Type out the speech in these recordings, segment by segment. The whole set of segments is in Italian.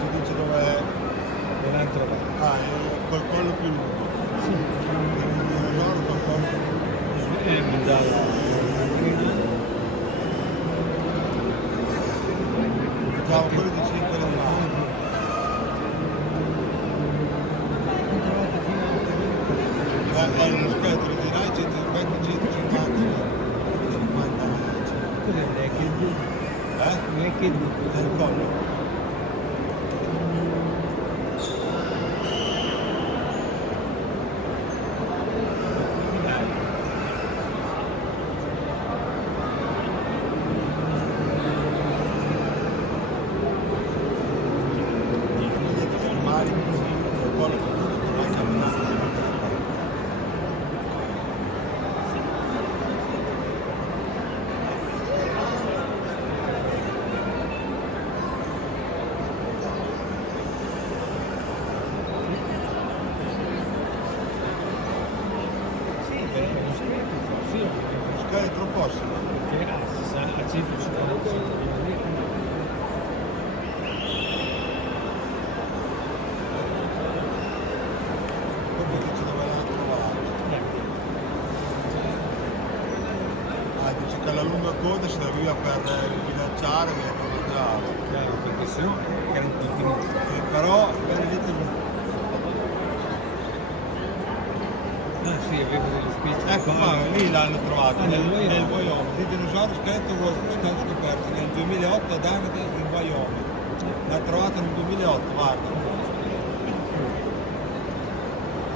ci dice dov'è. Un'altra parte. Ah, è col collo più lungo. Sì. Il dinosauro col collo più lungo. Diciamo quello di 5 anni fa. È uno scheletro di là 150 150 Cos'è? Neanche il dubbio. Neanche il dubbio. È il collo. Scheletro fossile. Che a 155 metri. Come dice dove l'ha trovato? Ah, dice che la lunga coda si serviva per rilanciare e mangiare. Chiaro, perché se no era infinito. Però benedetto. Ah sì, avevo delle specie. Ecco, lì l'hanno trovato, Ah, nel nel Wyoming. Wyoming. Il dinosauro scheletro stato scoperto nel 2008 ad Anchorage in Wyoming. L'ha trovato nel 2008, guarda.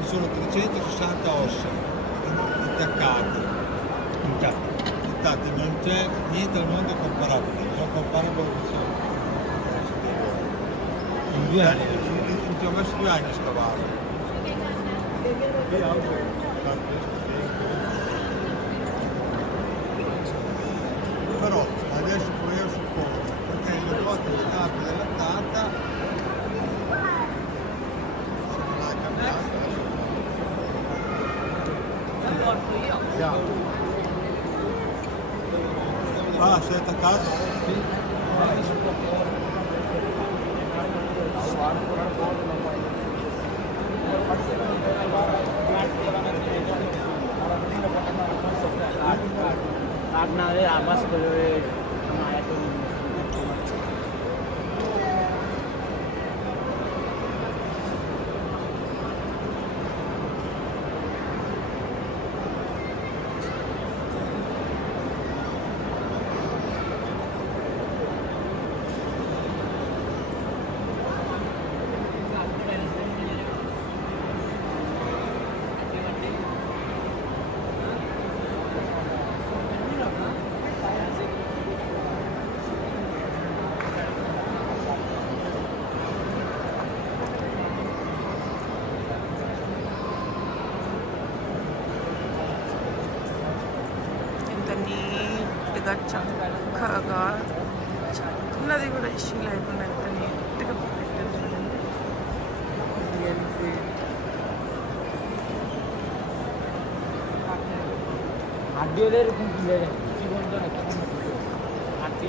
Ci sono 360 ossa attaccate. Intanto non c'è niente al mondo comparabile, non comparabile In 2 anni. ci ho messo 2 anni a scavarlo. Però adesso poi io suppongo, perché le volte le scarpe della tata se non l'hai cambiata. Andiamo. Ah, sei attaccato? আপনাদের আবাস করে এত ఇంత నీట్గా చక్కగా చిన్నది కూడా ఇష్యూ లేకుండా ఎంత నీట్గా పెట్టారు చూడండి. আড্ডিওদের এরকম কি জায়গা জীবনটা হাঁটি